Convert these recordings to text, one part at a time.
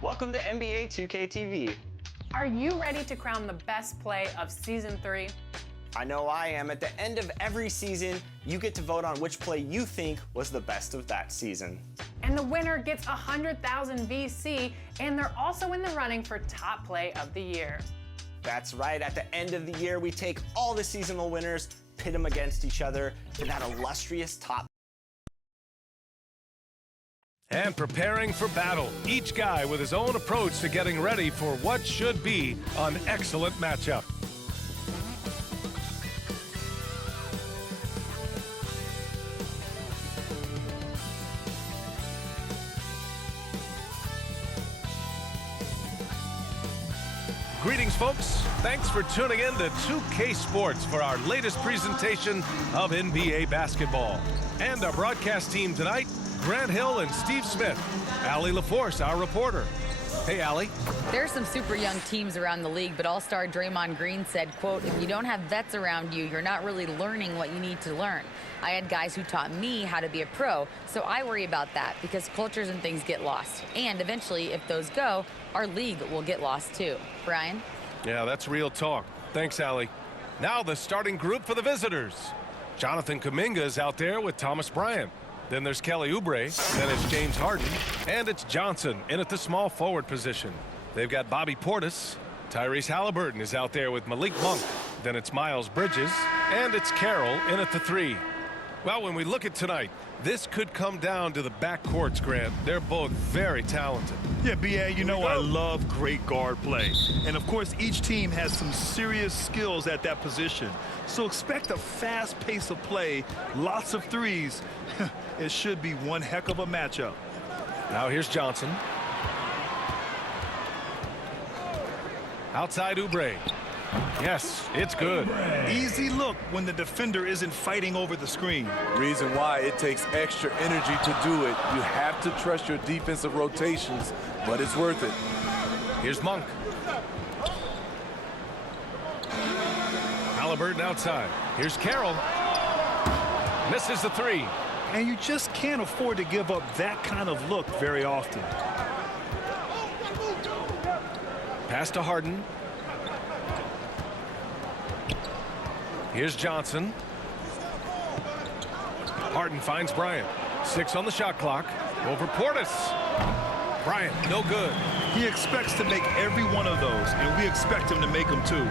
Welcome to NBA 2K TV. Are you ready to crown the best play of Season 3? I know I am. At the end of every season, you get to vote on which play you think was the best of that season. And the winner gets 100,000 VC, and they're also in the running for Top Play of the Year. That's right. At the end of the year, we take all the seasonal winners, pit them against each other for that illustrious top. And preparing for battle, each guy with his own approach to getting ready for what should be an excellent matchup. Greetings, folks. Thanks for tuning in to 2K Sports for our latest presentation of NBA basketball. And our broadcast team tonight, Grant Hill and Steve Smith. Allie LaForce, our reporter. Hey, Allie. There are some super young teams around the league, but All-Star Draymond Green said, quote, if you don't have vets around you, you're not really learning what you need to learn. I had guys who taught me how to be a pro, so I worry about that because cultures and things get lost. And eventually, if those go, our league will get lost too. Brian? Yeah, that's real talk. Thanks, Allie. Now the starting group for the visitors. Jonathan Kuminga is out there with Thomas Bryant. Then there's Kelly Oubre, then it's James Harden, and it's Johnson in at the small forward position. They've got Bobby Portis. Tyrese Halliburton is out there with Malik Monk. Then it's Miles Bridges, and it's Carroll in at the 3. Well, when we look at tonight, this could come down to the backcourts, Grant. They're both very talented. Yeah, B.A., you know I love great guard play. And, of course, each team has some serious skills at that position. So expect a fast pace of play, lots of threes. It should be one heck of a matchup. Now here's Johnson. Outside Oubre. Yes, it's good. Easy look when the defender isn't fighting over the screen. Reason why it takes extra energy to do it. You have to trust your defensive rotations, but it's worth it. Here's Monk. Halliburton outside. Here's Carroll. Misses the 3. And you just can't afford to give up that kind of look very often. Pass to Harden. Here's Johnson. Harden finds Bryant. 6 on the shot clock. Over Portis. Bryant, no good. He expects to make every one of those, and we expect him to make them too.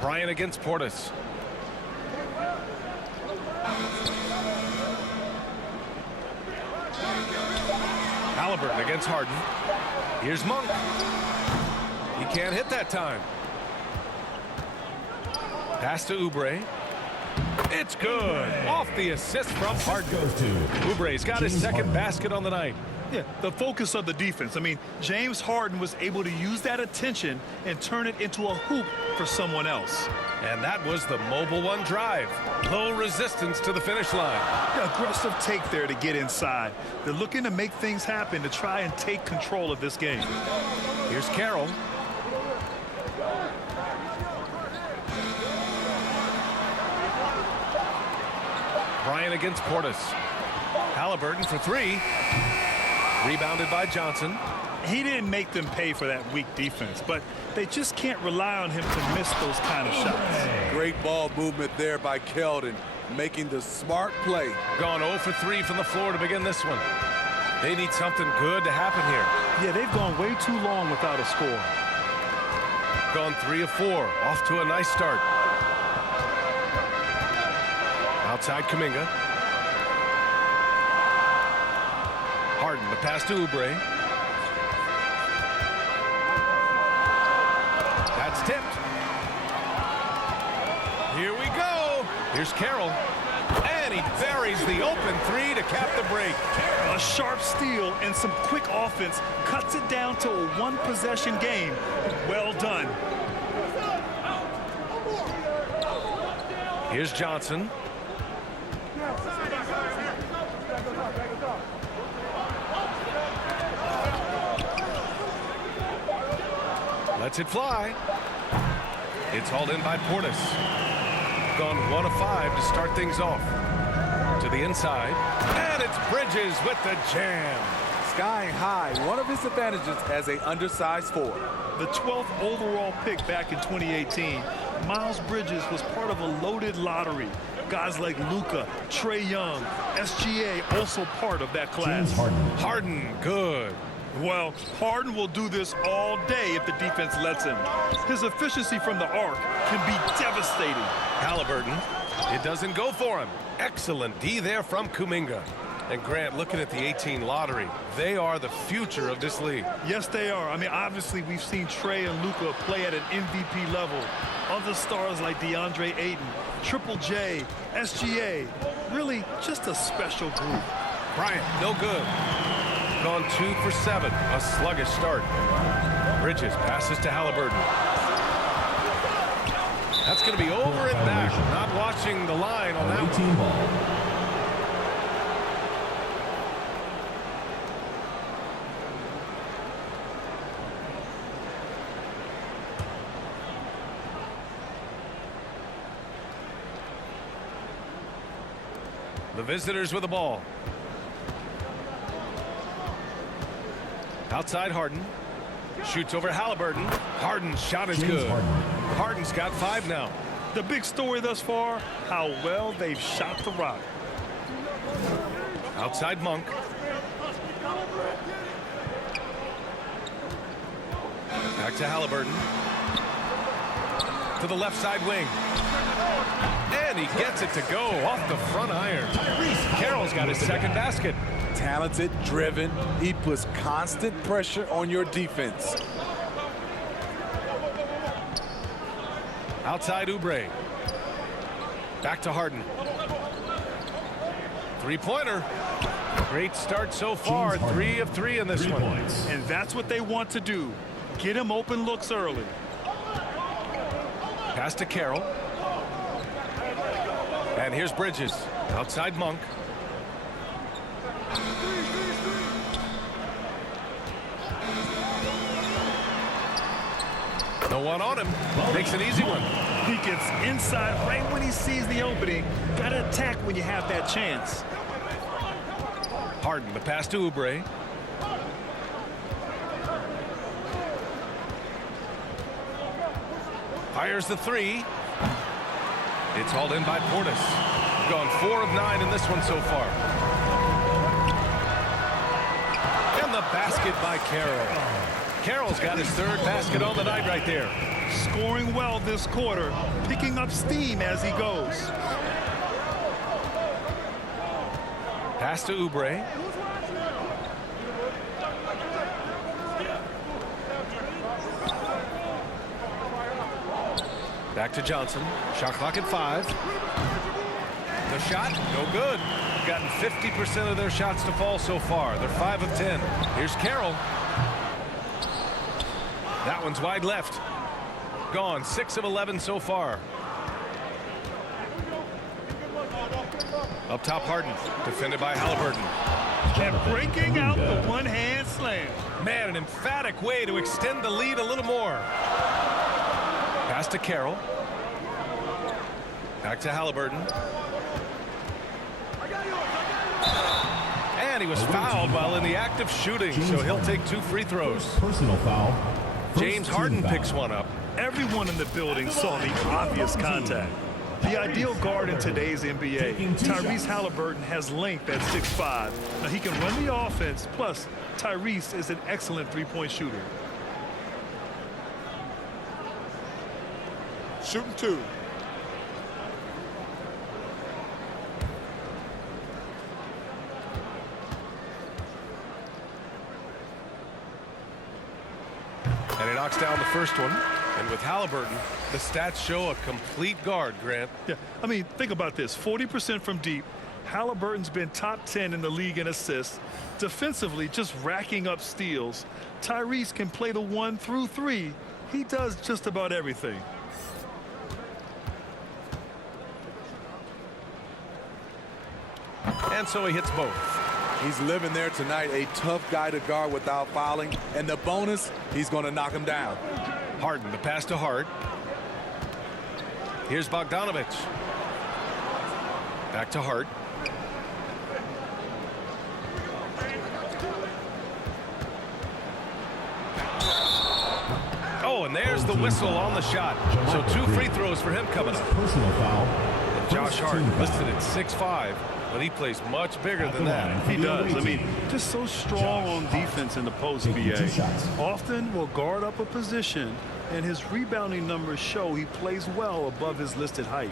Bryant against Portis. Halliburton against Harden. Here's Monk. He can't hit that time. Pass to Oubre. It's good. Off the assist from Harden. Oubre's got his second basket on the night. Yeah, the focus of the defense. I mean, James Harden was able to use that attention and turn it into a hoop for someone else. And that was the mobile one drive. Low resistance to the finish line. Yeah, aggressive take there to get inside. They're looking to make things happen to try and take control of this game. Here's Carroll. Bryant against Portis. Halliburton for 3. Rebounded by Johnson. He didn't make them pay for that weak defense, but they just can't rely on him to miss those kind of shots. Great ball movement there by Keldon, making the smart play. Gone 0 for 3 from the floor to begin this one. They need something good to happen here. Yeah, they've gone way too long without a score. Gone 3 of 4. Off to a nice start. Outside Kuminga. Harden, the pass to Oubre. That's tipped. Here we go. Here's Carroll. And he buries the open 3 to cap the break. A sharp steal and some quick offense cuts it down to a one-possession game. Well done. Here's Johnson. Lets it fly. It's hauled in by Portis. Gone 1 of 5 to start things off. To the inside. And it's Bridges with the jam. Skying high, one of his advantages as an undersized forward. The 12th overall pick back in 2018, Miles Bridges was part of a loaded lottery. Guys like Luka, Trae Young, SGA also part of that class. Harden, good. Well, Harden will do this all day if the defense lets him. His efficiency from the arc can be devastating. Halliburton, it doesn't go for him. Excellent D there from Kuminga. And Grant, looking at the 18 lottery, they are the future of this league. Yes, they are. I mean, obviously, we've seen Trae and Luka play at an MVP level. Other stars like DeAndre Ayton, Triple J, SGA, really just a special group. Bryant, no good. Gone 2 for 7, a sluggish start. Bridges passes to Halliburton. That's going to be over and back. Not watching the line on that one. The visitors with the ball. Outside Harden. Shoots over Halliburton. Harden's shot is good. Harden's got 5 now. The big story thus far, how well they've shot the rock. Outside Monk. Back to Halliburton. To the left side wing. And he gets it to go off the front iron. Carroll's got his second basket. Talented, driven. He puts constant pressure on your defense. Outside Oubre. Back to Harden. Three-pointer. Great start so far. 3 of 3 in this one. And that's what they want to do. Get him open looks early. Pass to Carroll. And here's Bridges. Outside Monk. No one on him. Makes an easy one. He gets inside right when he sees the opening. Gotta attack when you have that chance. Harden, the pass to Oubre. Fires the 3. It's hauled in by Portis. Gone 4 of 9 in this one so far. And the basket by Carroll. Carroll's got his 3rd basket on the night right there. Scoring well this quarter, picking up steam as he goes. Pass to Oubre. Back to Johnson. Shot clock at 5. The shot, no good. Gotten 50% of their shots to fall so far. They're 5 of 10. Here's Carroll. That one's wide left. Gone 6 of 11 so far. Up top Harden. Defended by Halliburton. And breaking out the one-hand slam. Man, an emphatic way to extend the lead a little more. Pass to Carroll. Back to Halliburton. And he was fouled while in the act of shooting, so he'll take 2 free throws. Personal foul. James Harden picks one up. Everyone in the building saw the obvious contact. The ideal guard in today's NBA, Tyrese Halliburton, has length at 6'5". Now he can run the offense, plus Tyrese is an excellent three-point shooter. Shooting 2. And he knocks down the first one. And with Halliburton, the stats show a complete guard, Grant. Yeah, I mean, think about this. 40% from deep. Halliburton's been top 10 in the league in assists. Defensively, just racking up steals. Tyrese can play the 1 through 3. He does just about everything. And so he hits both. He's living there tonight, a tough guy to guard without fouling. And the bonus, he's going to knock him down. Harden, the pass to Hart. Here's Bogdanovich. Back to Hart. Oh, and there's the whistle on the shot. So 2 free throws for him coming up. Personal foul. And Josh Hart listed at 6'5", but he plays much bigger than that. He does. I mean, just so strong on defense in the post, BA. Often will guard up a position, and his rebounding numbers show he plays well above his listed height.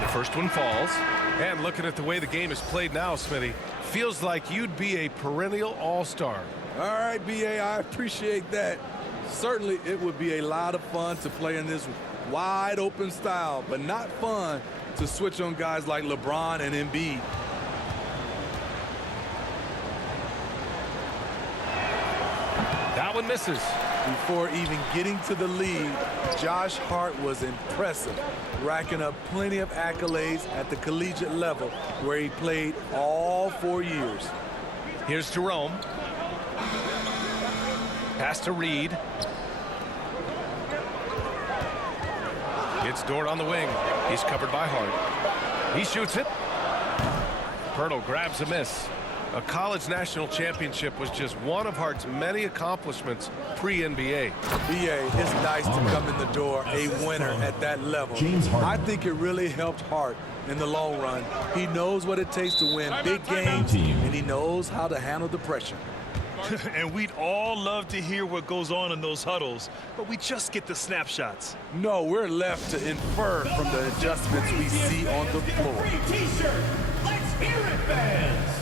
The first one falls. And looking at the way the game is played now, Smitty, feels like you'd be a perennial all-star. All right, BA, I appreciate that. Certainly, it would be a lot of fun to play in this wide open style, but not fun to switch on guys like LeBron and Embiid. That one misses. Before even getting to the lead, Josh Hart was impressive, racking up plenty of accolades at the collegiate level where he played all 4 years. Here's Jerome. Pass to Reed. Gets Dort on the wing. He's covered by Hart. He shoots it. Pirtle grabs a miss. A college national championship was just one of Hart's many accomplishments pre-NBA. BA, it's nice to come in the door a winner at that level. I think it really helped Hart in the long run. He knows what it takes to win big games, and he knows how to handle the pressure. And we'd all love to hear what goes on in those huddles, but we just get the snapshots. No, we're left to infer from the adjustments we see on the floor. T-shirt. Let's hear it, fans.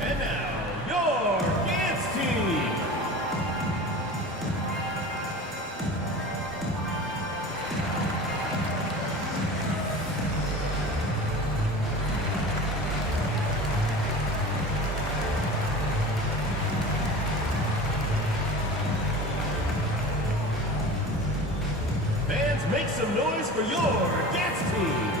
And now, your dance team. Fans, make some noise for your dance team.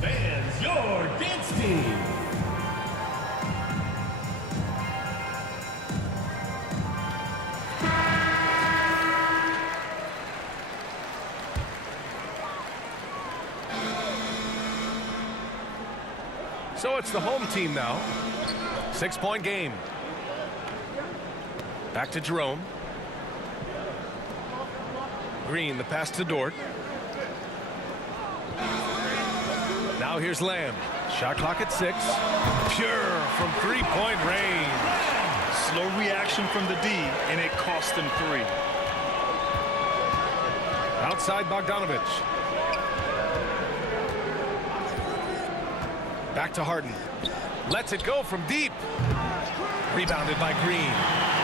Fans, your dance team. So it's the home team now. 6-point game. Back to Jerome. Green, the pass to Dort. Now here's Lamb. Shot clock at 6. Pure from 3-point range. Slow reaction from the D, and it cost him 3. Outside Bogdanovich. Back to Harden. Lets it go from deep. Rebounded by Green.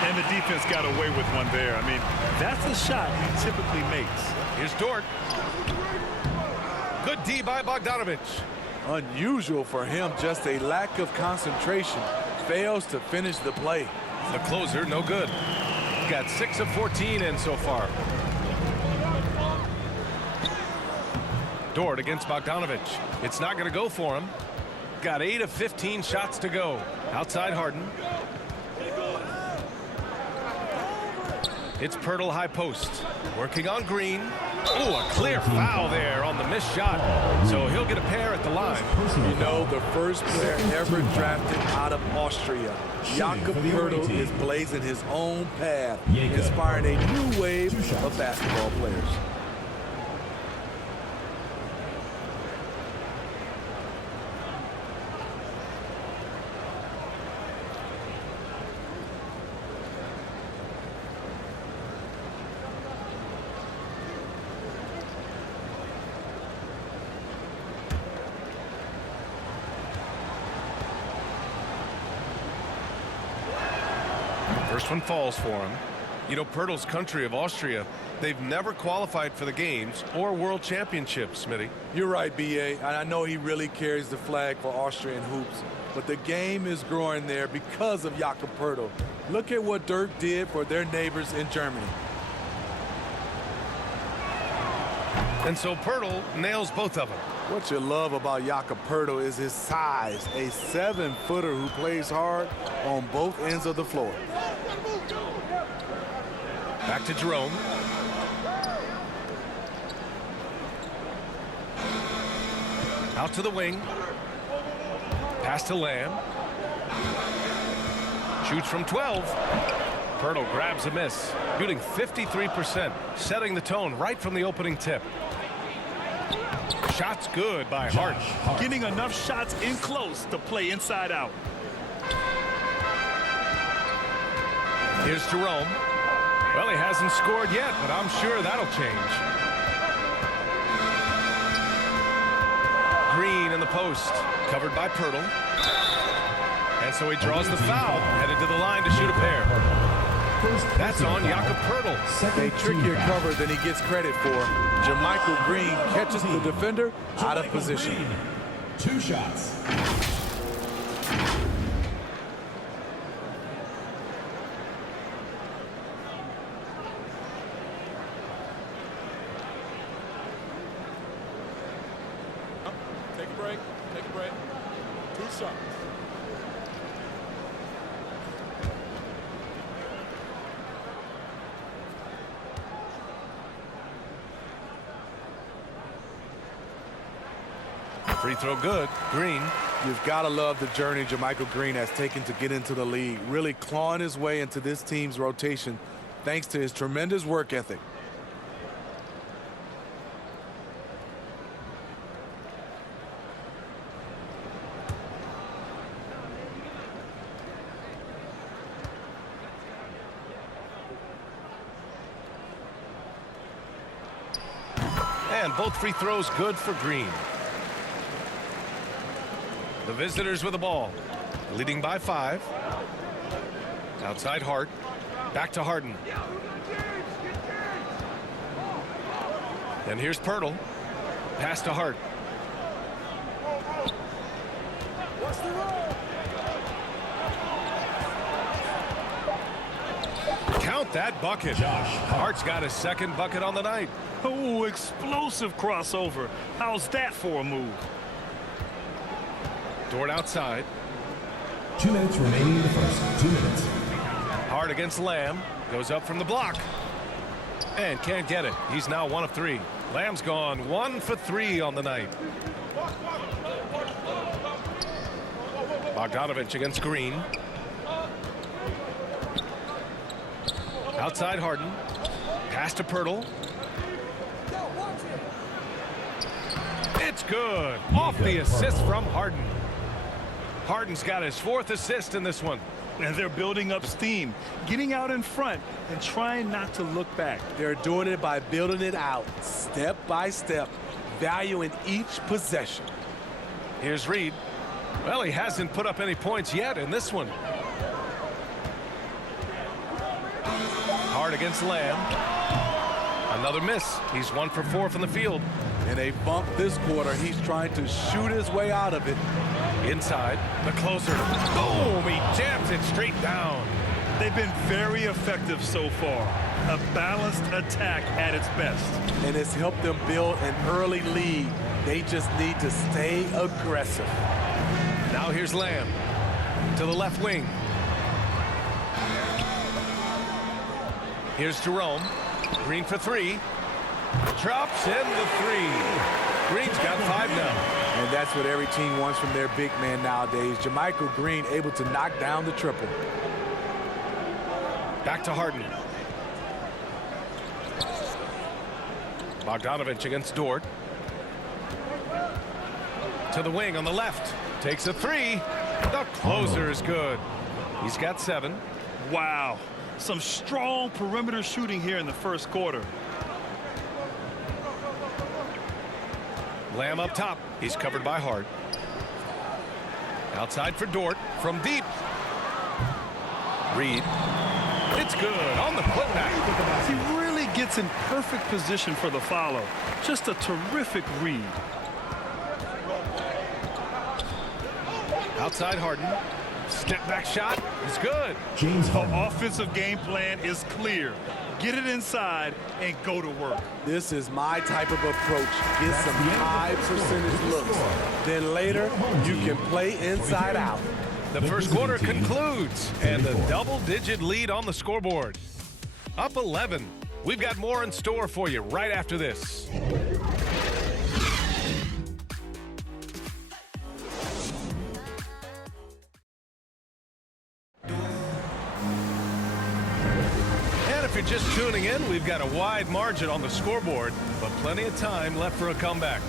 And the defense got away with one there. I mean, that's the shot he typically makes. Here's Dort. Good D by Bogdanovich. Unusual for him, just a lack of concentration. Fails to finish the play. The closer, no good. Got 6 of 14 in so far. Dort against Bogdanovich. It's not going to go for him. Got 8 of 15 shots to go. Outside Harden. It's Pirtle high post. Working on Green. Oh, a clear foul there on the missed shot. So he'll get a pair at the line. You know, the first player ever drafted out of Austria. Jakob Pirtle is blazing his own path, inspiring a new wave of basketball players. First one falls for him. You know, Pirtle's country of Austria They've never qualified for the games or world championships, Smitty. You're right, B.A. And I know he really carries the flag for Austrian hoops. But the game is growing there because of Jakob Poeltl. Look at what Dirk did for their neighbors in Germany. And so Poeltl nails both of them. What you love about Jakob Poeltl is his size, a 7-footer who plays hard on both ends of the floor. Back to Jerome. Out to the wing. Pass to Lamb. Shoots from 12. Poeltl grabs a miss, shooting 53%, setting the tone right from the opening tip. Shots good by Hart. Getting enough shots in close to play inside out. Here's Jerome. Well, he hasn't scored yet, but I'm sure that'll change. Green in the post, covered by Poeltl. And so he draws the foul, headed to the line to shoot a pair. That's on Jakob Poeltl. A trickier cover than he gets credit for. Jermichael Green catches the defender out of position. 2 shots. Take a break. Take a break. 2 shots. Free throw good. Green. You've got to love the journey Jermichael Green has taken to get into the league, really clawing his way into this team's rotation thanks to his tremendous work ethic. And both free throws good for Green. The visitors with the ball, leading by 5. Outside Hart, back to Harden. And here's Poeltl. Pass to Hart. Count that bucket. Hart's got his second bucket on the night. Oh, explosive crossover. How's that for a move? Dort outside. 2 minutes remaining in the first. 2 minutes. Hart against Lamb. Goes up from the block. And can't get it. He's now 1 of 3. Lamb's gone 1 for 3 on the night. Bogdanovich against Green. Outside Harden. Pass to Poeltl. It's good. Off the assist from Harden. Harden's got his 4th assist in this one. And they're building up steam, getting out in front and trying not to look back. They're doing it by building it out step by step, valuing each possession. Here's Reed. Well, he hasn't put up any points yet in this one. Hart against Lamb. Another miss. He's 1 for 4 from the field. In a bump this quarter, he's trying to shoot his way out of it. Inside, the closer. Boom! He jams it straight down. They've been very effective so far. A balanced attack at its best. And it's helped them build an early lead. They just need to stay aggressive. Now here's Lamb to the left wing. Here's Jerome. Green for 3. Drops in the 3. Green's got 5 now. And that's what every team wants from their big man nowadays. Jermichael Green able to knock down the triple. Back to Harden. Bogdanovich against Dort. To the wing on the left. Takes a 3. The closer is good. He's got 7. Wow. Some strong perimeter shooting here in the first quarter. Lamb up top. He's covered by Hart. Outside for Dort from deep. Reed. It's good on the putback. He really gets in perfect position for the follow. Just a terrific read. Outside Harden. Step back shot is good. The offensive game plan is clear. Get it inside and go to work. This is my type of approach. Get some high percentage looks. Then later, you can play inside out. The first quarter concludes, and a double-digit lead on the scoreboard. Up 11. We've got more in store for you right after this. If you're just tuning in, we've got a wide margin on the scoreboard, but plenty of time left for a comeback.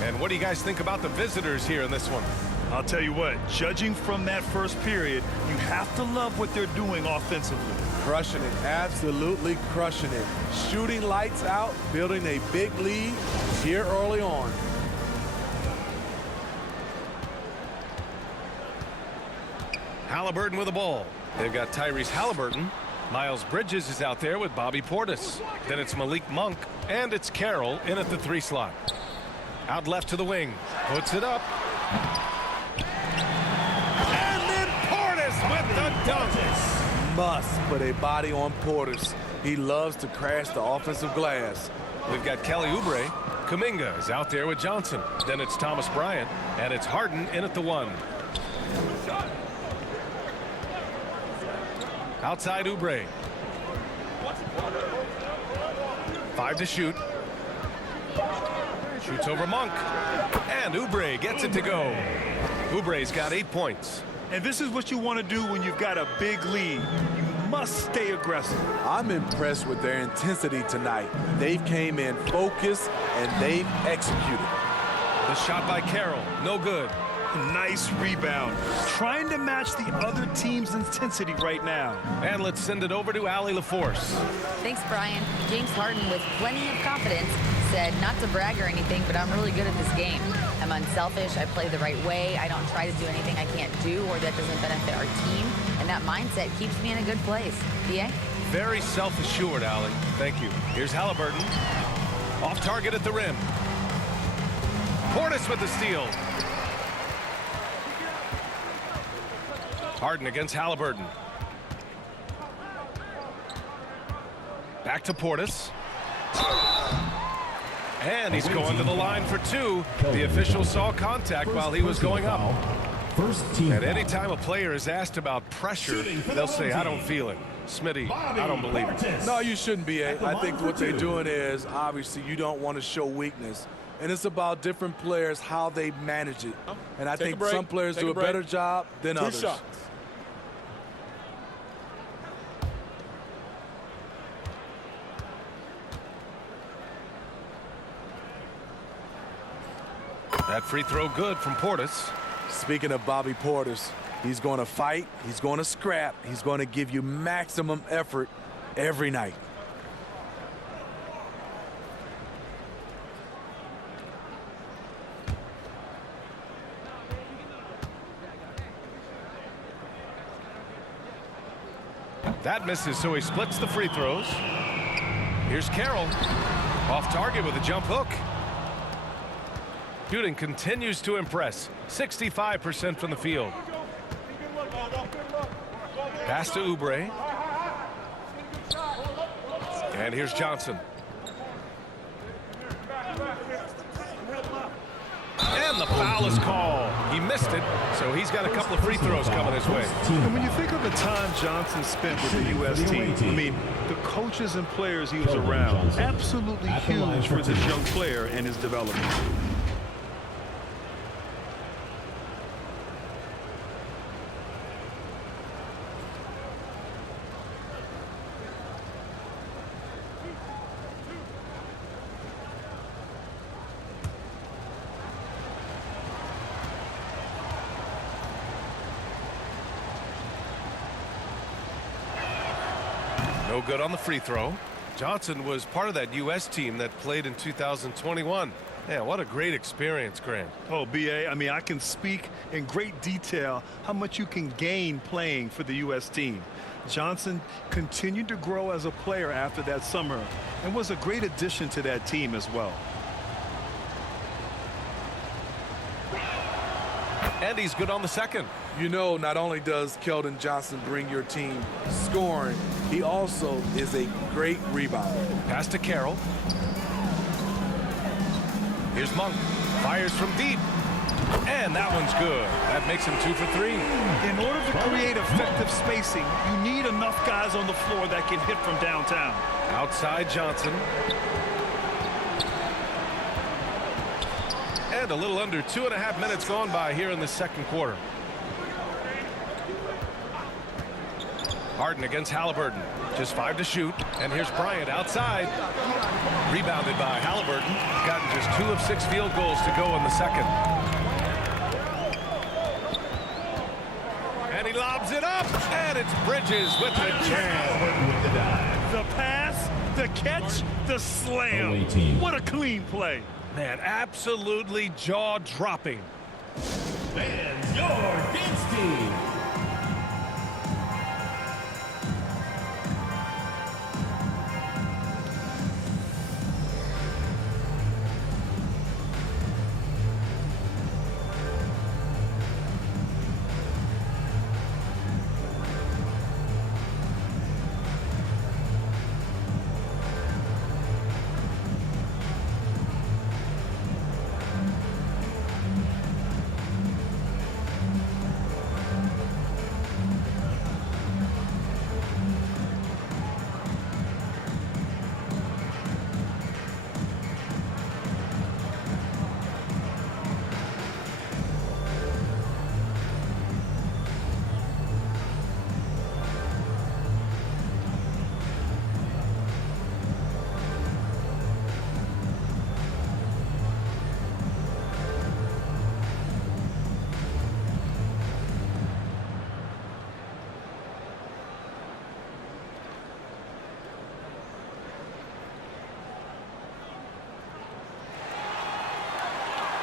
And what do you guys think about the visitors here in this one? I'll tell you what, judging from that first period, you have to love what they're doing offensively. Crushing it, absolutely crushing it. Shooting lights out, building a big lead here early on. Halliburton with the ball. They've got Tyrese Halliburton. Miles Bridges is out there with Bobby Portis. Then it's Malik Monk, and it's Carroll in at the 3 slot. Out left to the wing. Puts it up. And then Portis with the dunk. Must put a body on Portis. He loves to crash the offensive glass. We've got Kelly Oubre. Kuminga is out there with Johnson. Then it's Thomas Bryant, and it's Harden in at the 1. Outside Oubre. 5 to shoot. Shoots over Monk. And Oubre gets it to go. Oubre's got 8 points. And this is what you want to do when you've got a big lead. You must stay aggressive. I'm impressed with their intensity tonight. They've came in focused and they've executed. The shot by Carroll, no good. Nice rebound. Trying to match the other team's intensity right now. And let's send it over to Allie LaForce. Thanks, Brian. James Harden, with plenty of confidence, said not to brag or anything, but I'm really good at this game. I'm unselfish. I play the right way. I don't try to do anything I can't do or that doesn't benefit our team. And that mindset keeps me in a good place. BA? Very self-assured, Allie. Thank you. Here's Halliburton. Off target at the rim. Portis with the steal. Harden against Halliburton. Back to Portis. And he's going to the line for 2. The official saw contact while he was going up. And anytime a player is asked about pressure, they'll say, I don't feel it. Smitty, I don't believe it. No, you shouldn't be. I think what they're doing is, obviously, you don't want to show weakness. And it's about different players, how they manage it. And I think some players do a better job than others. 2 shots. That free throw good from Portis. Speaking of Bobby Portis, he's going to fight, he's going to scrap, he's going to give you maximum effort every night. That misses, so he splits the free throws. Here's Carroll. Off target with a jump hook. Shooting continues to impress. 65% from the field. Pass to Oubre. And here's Johnson. And the foul is called. He missed it, so he's got a couple of free throws coming his way. And when you think of the time Johnson spent with the U.S. team, I mean, the coaches and players he was around, absolutely huge for this young player and his development. No good on the free throw. Johnson was part of that U.S. team that played in 2021. Yeah, what a great experience, Grant. Oh, B.A., I mean, I can speak in great detail how much you can gain playing for the U.S. team. Johnson continued to grow as a player after that summer and was a great addition to that team as well. And he's good on the second. You know, not only does Keldon Johnson bring your team scoring, he also is a great rebounder. Pass to Carroll. Here's Monk. Fires from deep. And that one's good. That makes him 2 for 3. In order to create effective spacing, you need enough guys on the floor that can hit from downtown. Outside Johnson. And a little under 2.5 minutes gone by here in the second quarter. Harden against Halliburton. Just 5 to shoot. And here's Bryant outside. Rebounded by Halliburton. Gotten just 2 of 6 field goals to go in the second. And he lobs it up. And it's Bridges with the jam. The pass, the catch, the slam. What a clean play. Man, absolutely jaw-dropping. Fans, your dance team.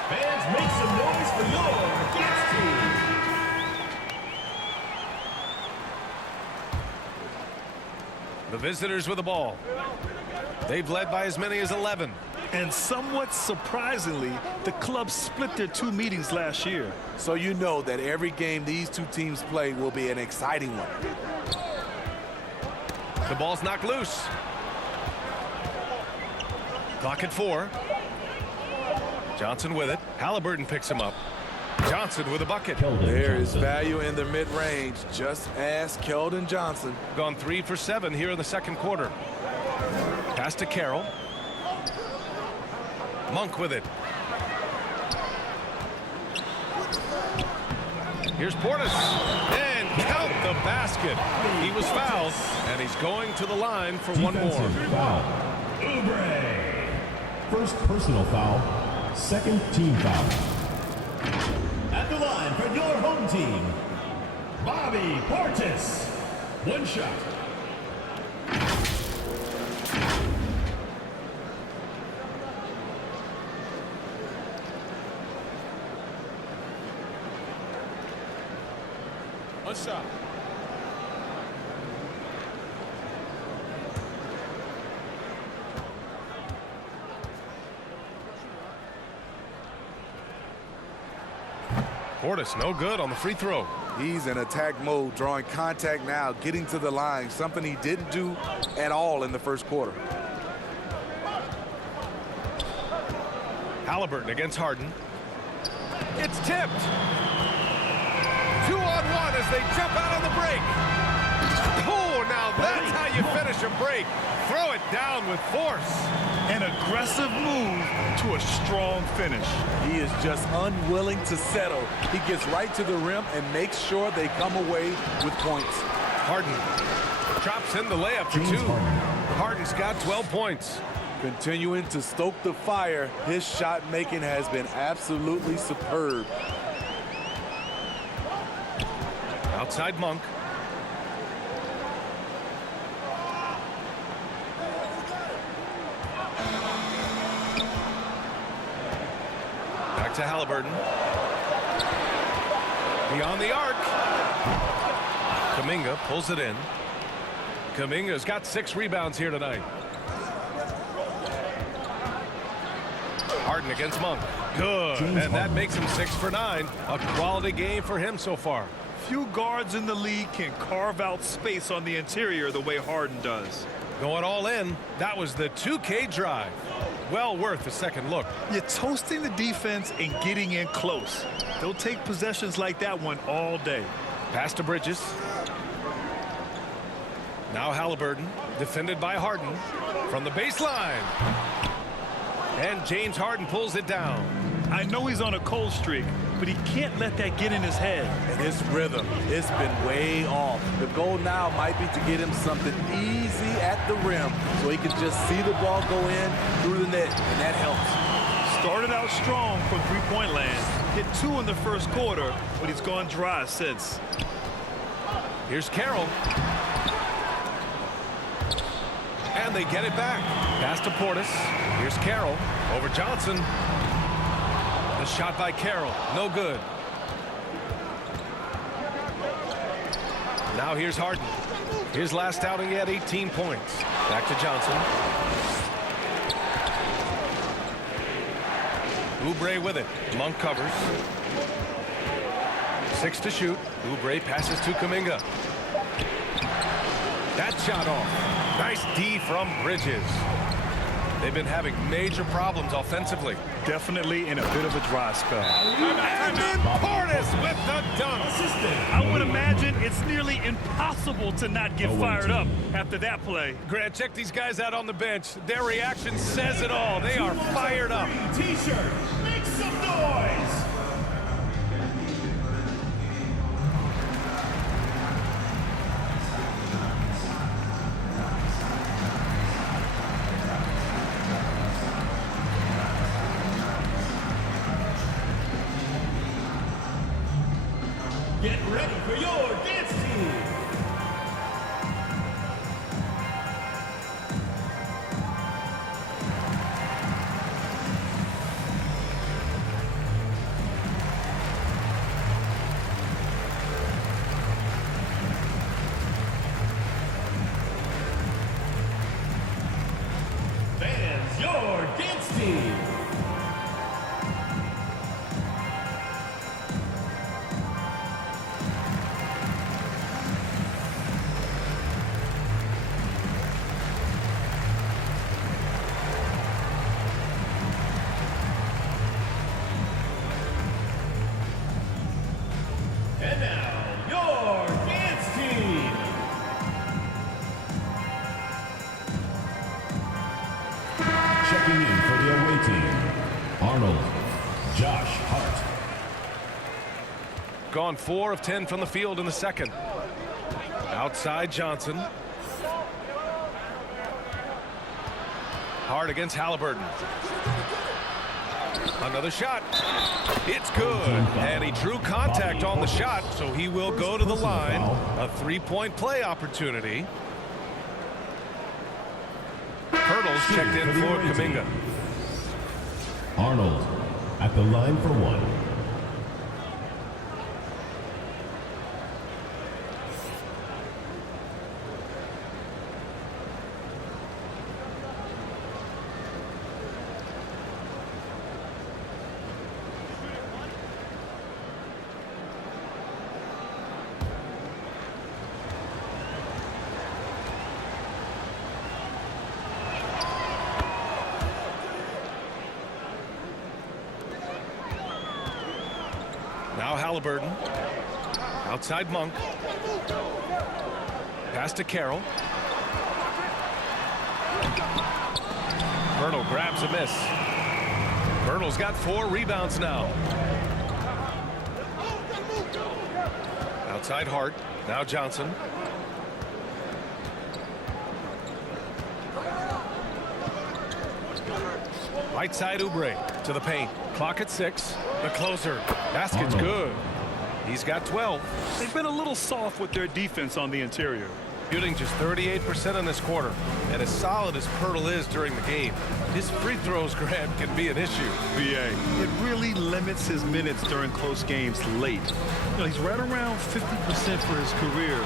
Fans, make some noise for your dance team. The visitors with the ball. They've led by as many as 11. And somewhat surprisingly, the club split their 2 meetings last year. So you know that every game these two teams play will be an exciting one. The ball's knocked loose. Clock at 4. Johnson with it. Halliburton picks him up. Johnson with a bucket. There is value in the mid-range. Just ask Keldon Johnson. Gone 3 for 7 here in the second quarter. Pass to Carroll. Monk with it. Here's Portis. And count the basket. He was fouled, and he's going to the line for one more. Foul. Oubre. First personal foul. Second team foul. At the line for your home team, Bobby Portis. One shot. One shot. Portis no good on the free throw. He's in attack mode, drawing contact now, getting to the line, something he didn't do at all in the first quarter. Halliburton against Harden. It's tipped. 2-on-1 as they jump out on the break. Oh, now that's how you finish a break. Throw it down with force. An aggressive move to a strong finish. He is just unwilling to settle. He gets right to the rim and makes sure they come away with points. Harden drops in the layup for 2. Harden's got 12 points. Continuing to stoke the fire, his shot making has been absolutely superb. Outside Monk. Back to Halliburton. Beyond the arc. Kuminga pulls it in. Kuminga's got 6 rebounds here tonight. Harden against Monk. Good. And that makes him 6 for 9. A quality game for him so far. Few guards in the league can carve out space on the interior the way Harden does. Going all in. That was the 2K drive. Well worth a second look. You're toasting the defense and getting in close. They'll take possessions like that one all day. Pass to Bridges. Now Halliburton, defended by Harden from the baseline. And James Harden pulls it down. I know he's on a cold streak, but he can't let that get in his head. And his rhythm, it's been way off. The goal now might be to get him something easy at the rim so he can just see the ball go in through the net, and that helps. Started out strong from three-point land. Hit 2 in the first quarter, but he's gone dry since. Here's Carroll. And they get it back. Pass to Portis. Here's Carroll over Johnson. The shot by Carroll. No good. Now here's Harden. His last outing, he had 18 points. Back to Johnson. Oubre with it. Monk covers. 6 to shoot. Oubre passes to Kuminga. That shot off. Nice D from Bridges. They've been having major problems offensively. Definitely in a bit of a dry spell. And then Portis with the dunk. I would imagine it's nearly impossible to not get fired up after that play. Grant, check these guys out on the bench. Their reaction says it all. They are fired up. T-shirt, make some noise. Get ready for your dance team. Fans, your dance team. And now, your dance team. Checking in for the away team, Arnold, Josh Hart. Gone 4 of 10 from the field in the second. Outside Johnson. Hart against Halliburton. Another shot. It's good. And he drew contact on the shot, so he will go to the line. A 3-point play opportunity. Hurdles checked in for Kuminga. Arnold at the line for 1. Now Halliburton. Outside Monk. Pass to Carroll. Vernal grabs a miss. Vernal's got 4 rebounds now. Outside Hart. Now Johnson. Right side Oubre to the paint. Clock at 6. The closer. Basket's good. He's got 12. They've been a little soft with their defense on the interior. shooting just 38% in this quarter. And as solid as Pirtle is during the game, his free throws grab can be an issue. VA, it really limits his minutes during close games late. He's right around 50% for his career.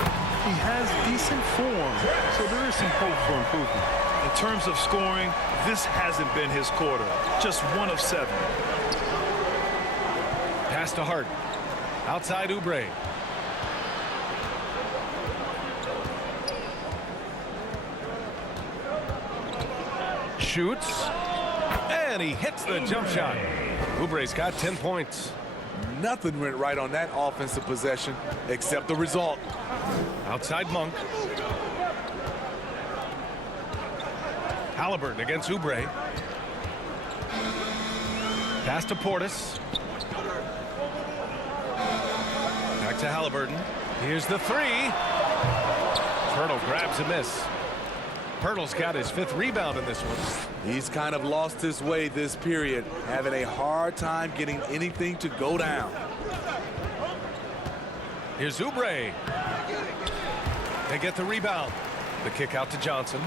He has decent form, so there is some hope for improvement. In terms of scoring, this hasn't been his quarter. Just 1 of 7. Pass to Hart. Outside Oubre. Shoots. And he hits the jump shot. Oubre's got 10 points. Nothing went right on that offensive possession except the result. Outside Monk. Halliburton against Oubre. Pass to Portis. Back to Halliburton. Here's the 3. Pirtle grabs a miss. Pirtle's got his 5th rebound in this one. He's kind of lost his way this period, having a hard time getting anything to go down. Here's Oubre. They get the rebound. The kick out to Johnson.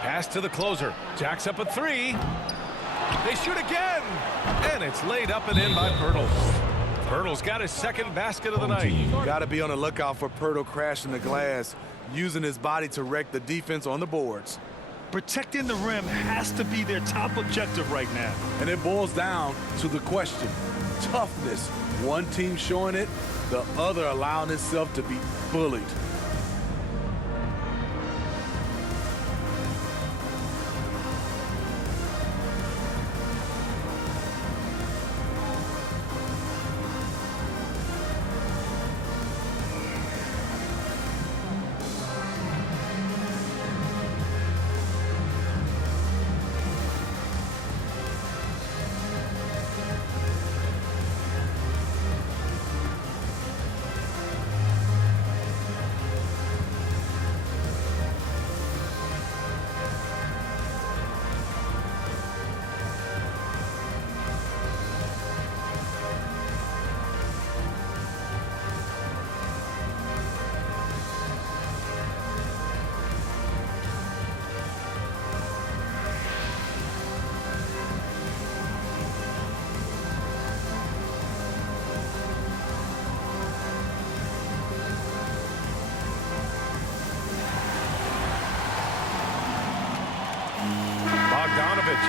Pass to the closer. Jacks up a 3. They shoot again. And it's laid up and in by Pirtle. Pirtle's got his 2nd basket of the night. Got to be on the lookout for Pirtle crashing the glass, using his body to wreck the defense on the boards. Protecting the rim has to be their top objective right now. And it boils down to the question: toughness. One team showing it, the other allowing itself to be bullied.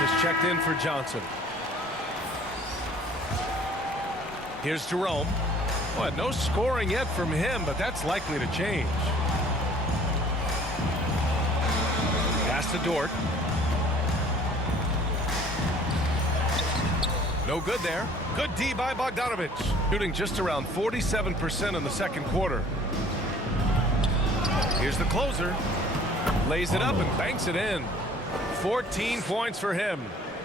Just checked in for Johnson. Here's Jerome. Well, no scoring yet from him, but that's likely to change. Pass to Dort. No good there. Good D by Bogdanovich. Shooting just around 47% in the 2nd quarter. Here's the closer. Lays it up and banks it in. 14 points for him.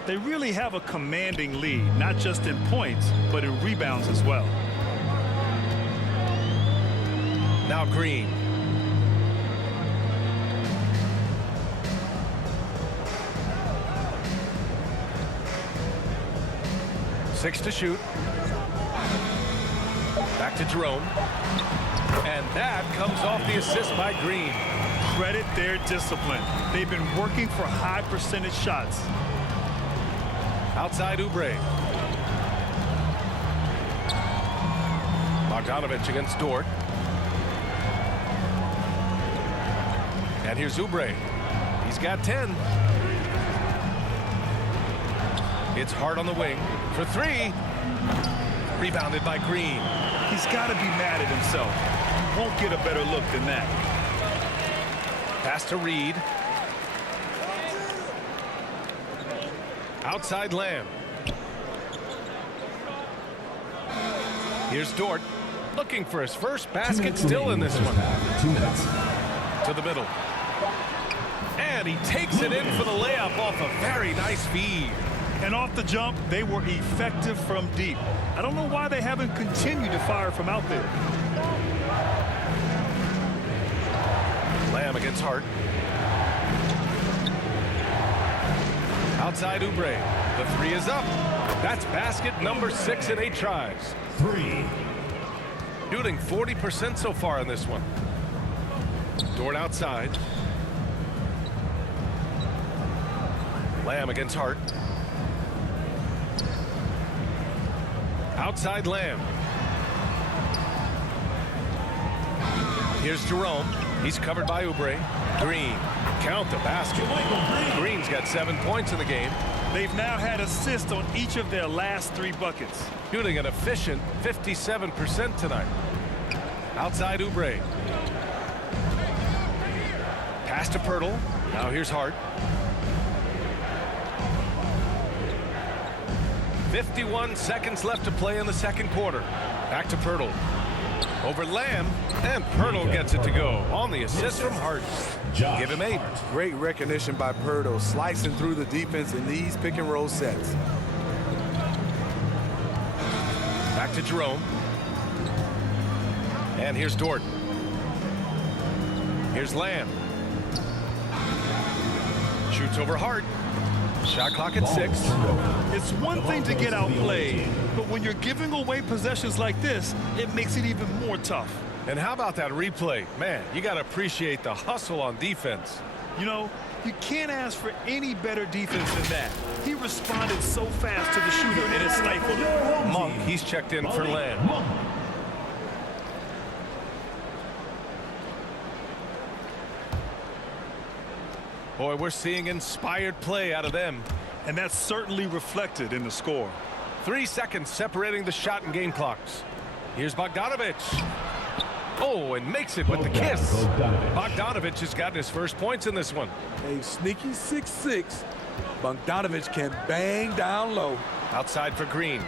They really have a commanding lead, not just in points, but in rebounds as well. Now Green. Six to shoot. Back to Jerome. And that comes off the assist by Green. Credit their discipline. They've been working for high percentage shots. Outside Oubre. Bogdanovich against Dort. And here's Oubre. He's got 10. It's Hart on the wing for 3. Rebounded by Green. He's got to be mad at himself. He won't get a better look than that. Pass to Reed. Outside Lamb. Here's Dort looking for his first basket still in this one. 2 minutes. To the middle. And he takes it in for the layup off a very nice feed. And off the jump, they were effective from deep. I don't know why they haven't continued to fire from out there. Lamb against Hart. Outside Oubre. The three is up. That's basket number 6 in 8 tries. 3. Shooting 40% so far in this one. Dort outside. Lamb against Hart. Outside Lamb. Here's Jerome. He's covered by Oubre. Green. Count the basket. Green's got 7 points in the game. They've now had assists on each of their last 3 buckets. Shooting an efficient 57% tonight. Outside Oubre. Pass to Pirtle. Now here's Hart. 51 seconds left to play in the second quarter. Back to Pirtle. Over Lamb, and Pirtle gets it to go on the assist from Hart. Give him 8. Great recognition by Pirtle, slicing through the defense in these pick and roll sets. Back to Jerome. And here's Dort. Here's Lamb. Shoots over Hart. Shot clock at 6. It's one thing to get outplayed, but when you're giving away possessions like this, it makes it even more tough. And how about that replay? Man, you got to appreciate the hustle on defense. You know, you can't ask for any better defense than that. He responded so fast to the shooter, and it stifled him. Monk, he's checked in for Lamb. Boy, we're seeing inspired play out of them. And that's certainly reflected in the score. 3 seconds separating the shot and game clocks. Here's Bogdanovich. Oh, and makes it with the kiss. Bogdanovich has gotten his first points in this one. A sneaky 6'6". Bogdanovich can bang down low. Outside for Green.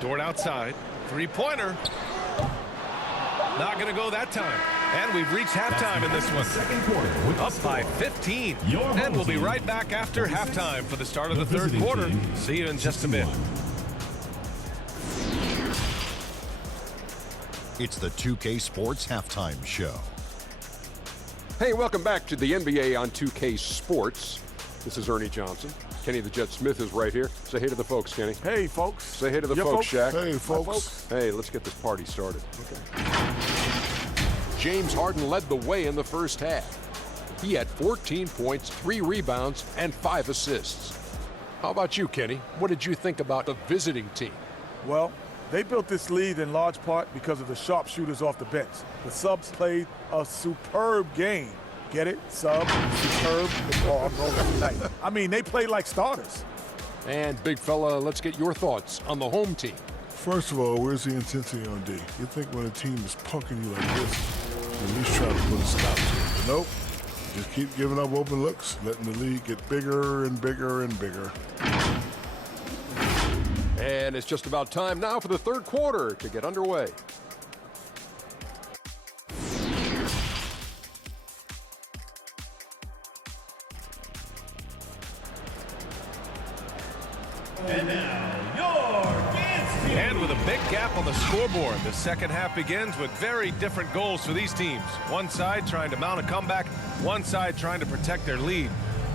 Dort outside. 3-pointer. Not going to go that time. And we've reached halftime in this one. Second quarter. Up by 15. And we'll be right back after halftime for the start of the third quarter. See you in just a bit. It's the 2K Sports Halftime Show. Hey, welcome back to the NBA on 2K Sports. This is Ernie Johnson. Kenny the Jet Smith is right here. Say hey to the folks, Kenny. Hey, folks. Say hey to the folks, Shaq. Hey, folks. Hey, let's get this party started. Okay. James Harden led the way in the first half. He had 14 points, 3 rebounds, and 5 assists. How about you, Kenny? What did you think about the visiting team? Well, they built this lead in large part because of the sharpshooters off the bench. The subs played a superb game. Get it? Sub, superb. Oh, I'm rolling tonight. I mean, they played like starters. And big fella, let's get your thoughts on the home team. First of all, where's the intensity on D? You think when a team is punking you like this, you at least try to put a stop to it. But nope. Just keep giving up open looks, letting the lead get bigger and bigger and bigger. And it's just about time now for the third quarter to get underway. And now, your dance team. And with a big gap on the scoreboard, the second half begins with very different goals for these teams. One side trying to mount a comeback, one side trying to protect their lead.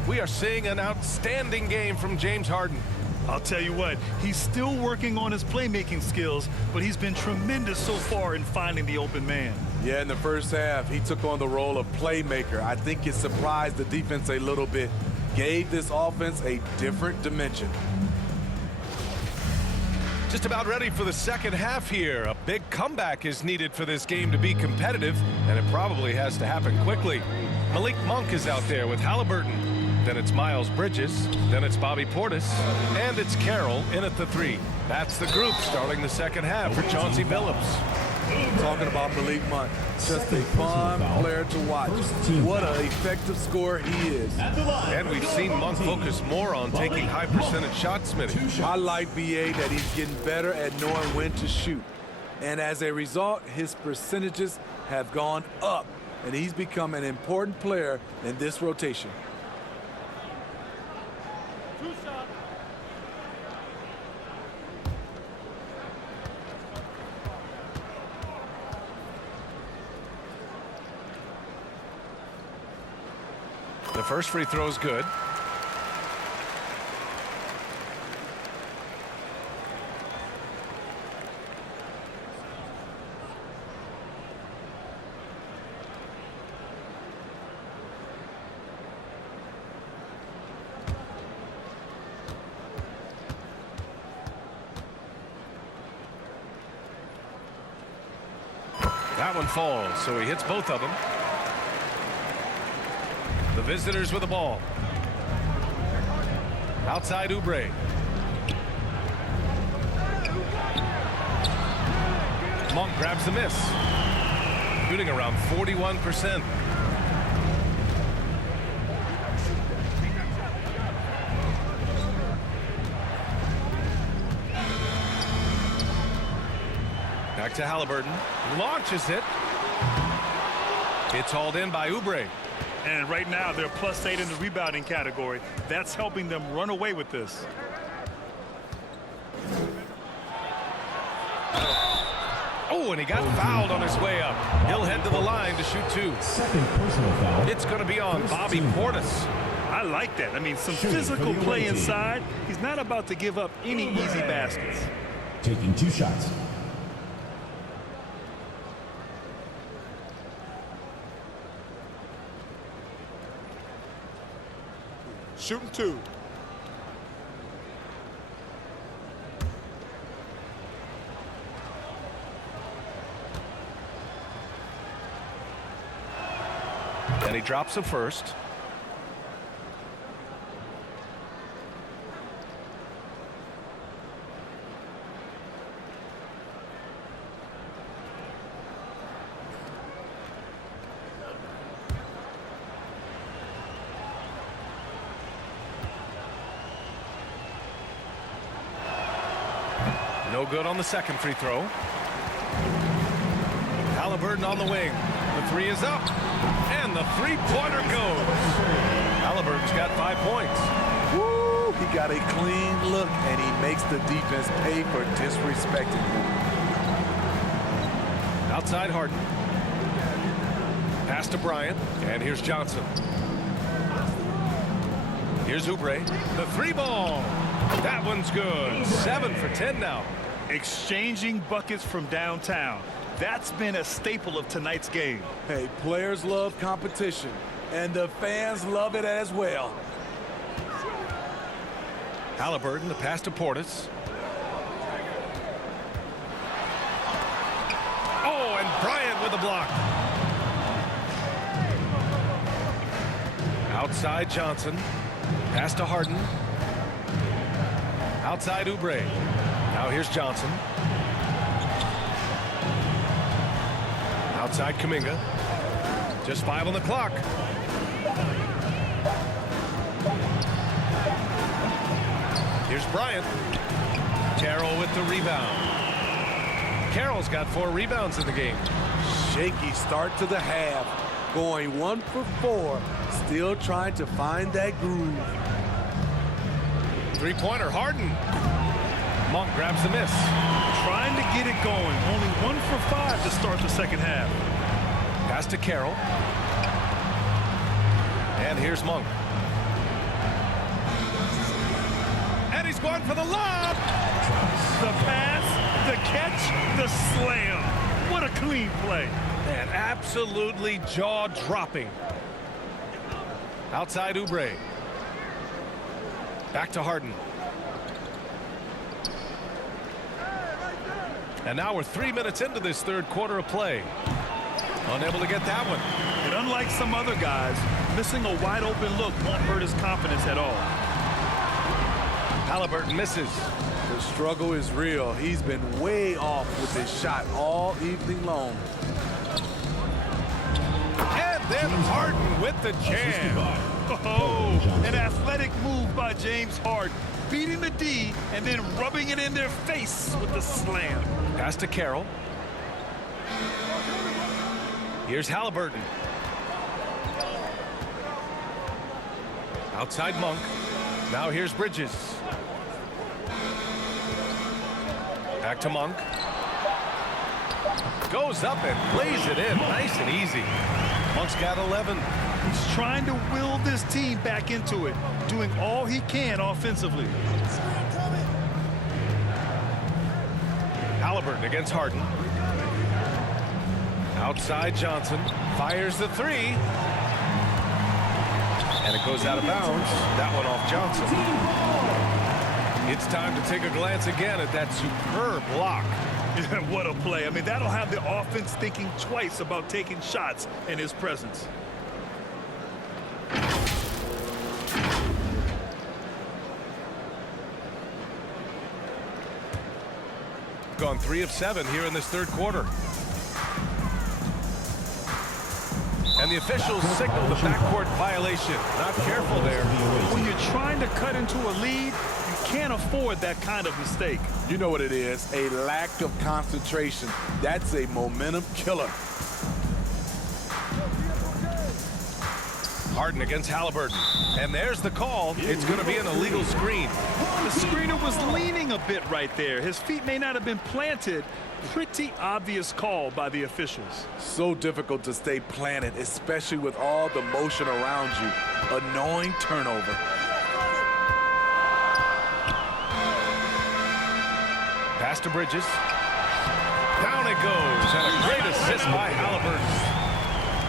We are seeing an outstanding game from James Harden. I'll tell you what, he's still working on his playmaking skills, but he's been tremendous so far in finding the open man. Yeah, in the first half, he took on the role of playmaker. I think it surprised the defense a little bit, gave this offense a different dimension. Just about ready for the second half here. A big comeback is needed for this game to be competitive, and it probably has to happen quickly. Malik Monk is out there with Halliburton. Then it's Miles Bridges. Then it's Bobby Portis. And it's Carroll in at the 3. That's the group starting the second half for Chauncey Billups. Talking about Malik Monk, just a fun player to watch. What an effective scorer he is. And we've seen Monk focus more on taking high percentage shots, Smitty. I like BA that he's getting better at knowing when to shoot. And as a result, his percentages have gone up. And he's become an important player in this rotation. The first free throw is good. That one falls, so he hits both of them. The visitors with the ball. Outside Oubre. Monk grabs the miss. Shooting around 41%. Back to Halliburton. Launches it. It's hauled in by Oubre. And right now they're +8 in the rebounding category. That's helping them run away with this. Oh, and he got fouled on his way up. He'll head to the line to shoot 2. Second personal foul. It's going to be on Bobby Portis. I like that. I mean, some Shooting physical for the play away team. inside. He's not about to give up any easy baskets. Taking 2 shots. Shooting 2. And he drops the first. No good on the second free throw. Halliburton on the wing. The 3 is up. And the three-pointer goes. Halliburton's got 5 points. Woo! He got a clean look, and he makes the defense pay for disrespecting him. Outside Harden. Pass to Bryant. And here's Johnson. Here's Oubre. The 3-ball. That one's good. 7 for 10 now. Exchanging buckets from downtown. That's been a staple of tonight's game. Hey, players love competition, and the fans love it as well. Halliburton, the pass to Portis. Oh, and Bryant with a block. Outside Johnson. Pass to Harden. Outside Oubre. Now here's Johnson. Outside Kuminga. Just 5 on the clock. Here's Bryant. Carroll with the rebound. Carroll's got 4 rebounds in the game. Shaky start to the half. Going 1 for 4. Still trying to find that groove. 3-pointer, Harden. Monk grabs the miss. Trying to get it going. Only 1 for 5 to start the second half. Pass to Carroll. And here's Monk. And he's going for the lob. The pass, the catch, the slam. What a clean play. And absolutely jaw-dropping. Outside Oubre. Back to Harden. And now we're 3 minutes into this third quarter of play. Unable to get that one. And unlike some other guys, missing a wide open look won't hurt his confidence at all. Halliburton misses. The struggle is real. He's been way off with his shot all evening long. And then Harden with the jam. Oh, an athletic move by James Harden. Beating the D and then rubbing it in their face with the slam. Pass to Carroll. Here's Halliburton. Outside Monk. Now here's Bridges. Back to Monk. Goes up and plays it in. Nice and easy. Monk's got 11. He's trying to will this team back into it, doing all he can offensively. Halliburton against Harden. Outside Johnson. Fires the three. And it goes out of bounds. That one off Johnson. It's time to take a glance again at that superb block. What a play. I mean, that'll have the offense thinking twice about taking shots in his presence. Gone 3 of 7 here in this third quarter. And the officials signal the backcourt violation. Not careful there. When you're trying to cut into a lead, you can't afford that kind of mistake. You know what it is, a lack of concentration. That's a momentum killer. Harden against Halliburton. And there's the call. It's going to be an illegal screen. The screener was leaning a bit right there. His feet may not have been planted. Pretty obvious call by the officials. So difficult to stay planted, especially with all the motion around you. Annoying turnover. Pass to Bridges. Down it goes. And a great assist by Halliburton.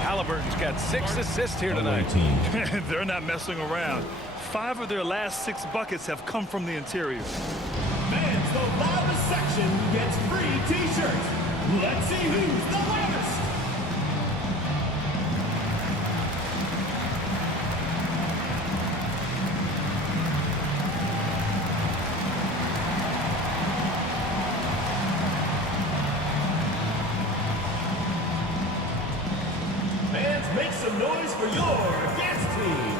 Halliburton's got 6 assists here tonight. They're not messing around. 5 of their last 6 buckets have come from the interior. Fans, the loudest section gets free t-shirts. Let's see who's the loudest. Fans, make some noise for your dance team.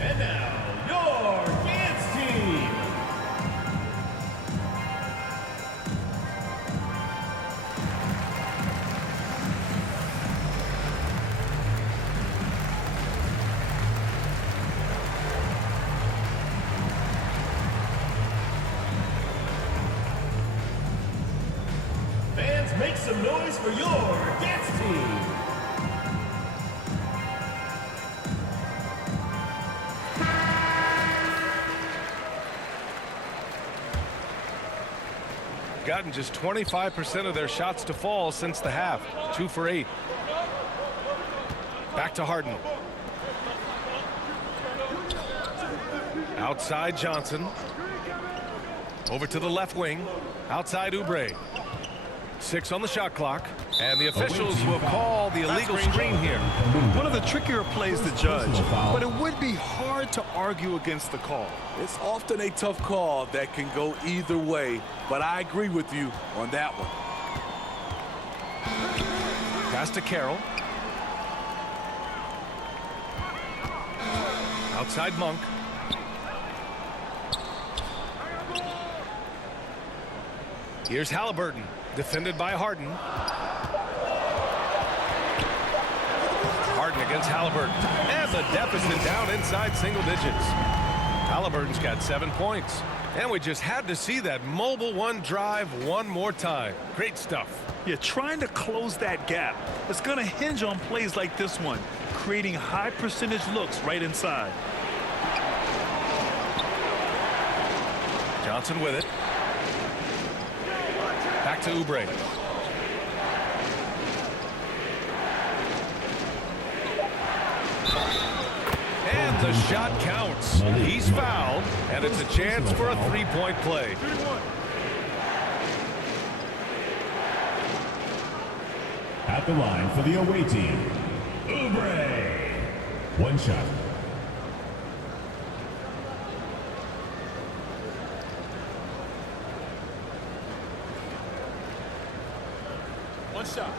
And now, your dance team. Fans, make some noise for your dance team. Gotten just 25% of their shots to fall since the half. 2 for 8. Back to Harden. Outside Johnson. Over to the left wing. Outside Oubre. 6 on the shot clock. And the officials will call the illegal screen here. One of the trickier plays to judge, but it would be hard to argue against the call. It's often a tough call that can go either way, but I agree with you on that one. Pass to Carroll. Outside Monk. Here's Halliburton, defended by Harden. Harden against Halliburton. And the deficit down inside single digits. Halliburton's got 7 points. And we just had to see that mobile one drive one more time. Great stuff. Yeah, trying to close that gap. It's going to hinge on plays like this one, creating high percentage looks right inside. Johnson with it. Back to Oubre. And the shot counts. He's fouled, and it's a chance for a 3-point play. At the line for the away team, Oubre. 1 shot. One shot.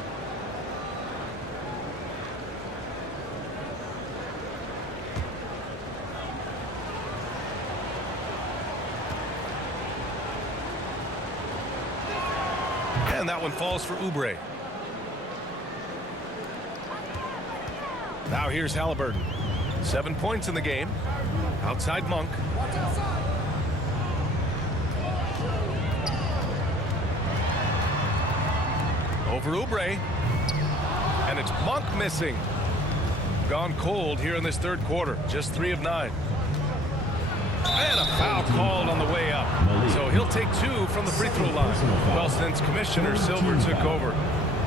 And that one falls for Oubre. Now here's Halliburton. 7 points in the game. Outside Monk. Over Oubre. And it's Monk missing. Gone cold here in this third quarter. Just 3 of 9. And a foul called on the way up. So he'll take 2 from the free throw line. Well, since Commissioner Silver took over.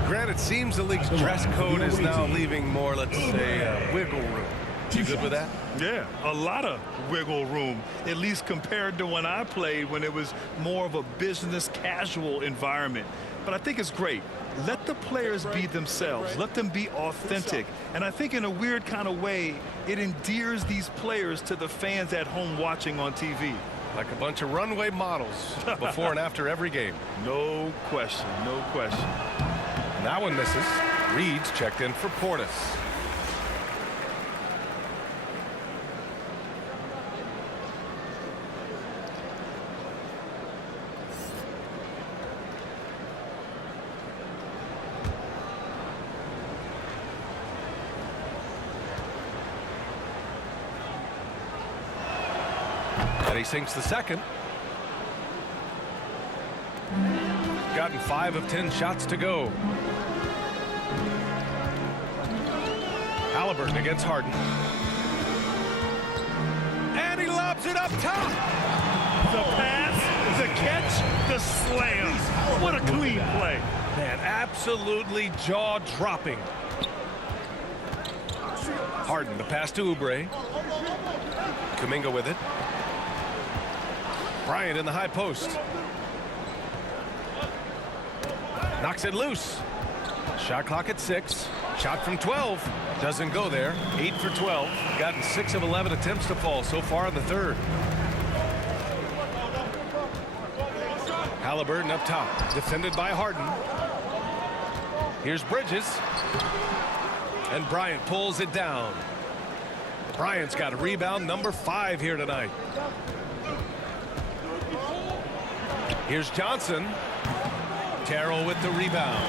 Granted, it seems the league's dress code is now leaving more, let's say, wiggle room. You good with that? Yeah, a lot of wiggle room, at least compared to when I played, when it was more of a business casual environment. But I think it's great. Let the players be themselves. Let them be authentic. And I think in a weird kind of way, it endears these players to the fans at home watching on TV. Like a bunch of runway models before and after every game. No question, no question. And that one misses. Reed's checked in for Portis. And he sinks the second. Gotten 5 of 10 shots to go. Halliburton against Harden. And he lobs it up top. The pass, the catch, the slam. What a clean play. Man, absolutely jaw-dropping. Harden, the pass to Oubre. Kuminga with it. Bryant in the high post. Knocks it loose. Shot clock at 6. Shot from 12. Doesn't go there. 8 for 12. Gotten 6 of 11 attempts to fall so far in the third. Halliburton up top. Defended by Harden. Here's Bridges. And Bryant pulls it down. Bryant's got a rebound number 5 here tonight. Here's Johnson. Terrell with the rebound.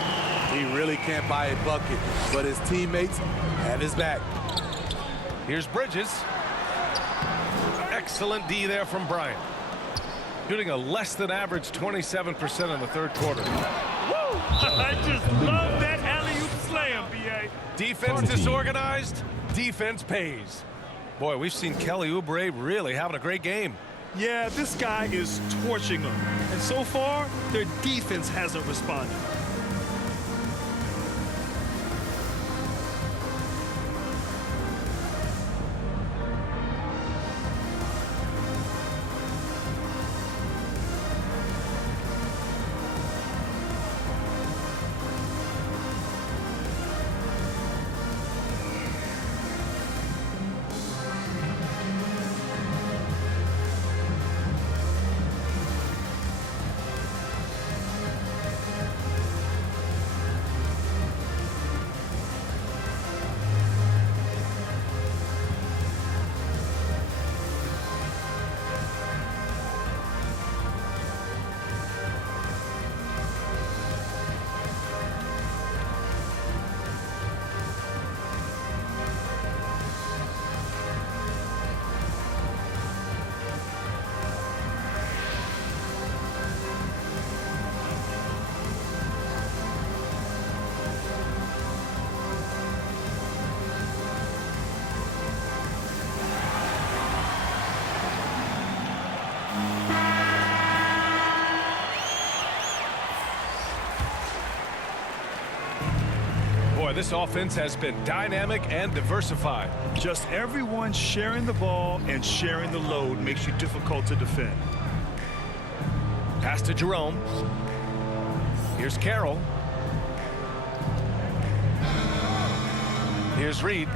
He really can't buy a bucket, but his teammates have his back. Here's Bridges. Excellent D there from Bryant. Shooting a less than average 27% in the third quarter. Woo! I just love that alley-oop slam, B.A. Defense disorganized. Defense pays. Boy, we've seen Kelly Oubre really having a great game. Yeah, this guy is torching them. And so far, their defense hasn't responded. This offense has been dynamic and diversified. Just everyone sharing the ball and sharing the load makes you difficult to defend. Pass to Jerome. Here's Carroll. Here's Reed.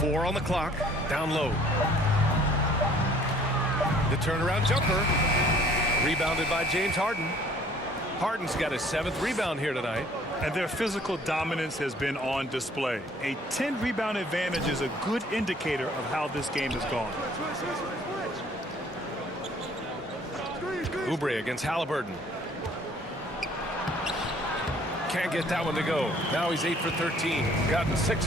4 on the clock. Down low. The turnaround jumper. Rebounded by James Harden. Harden's got his 7th rebound here tonight. And their physical dominance has been on display. A 10-rebound advantage is a good indicator of how this game has gone. Oubre against Halliburton. Can't get that one to go. Now he's 8 for 13. Gotten 6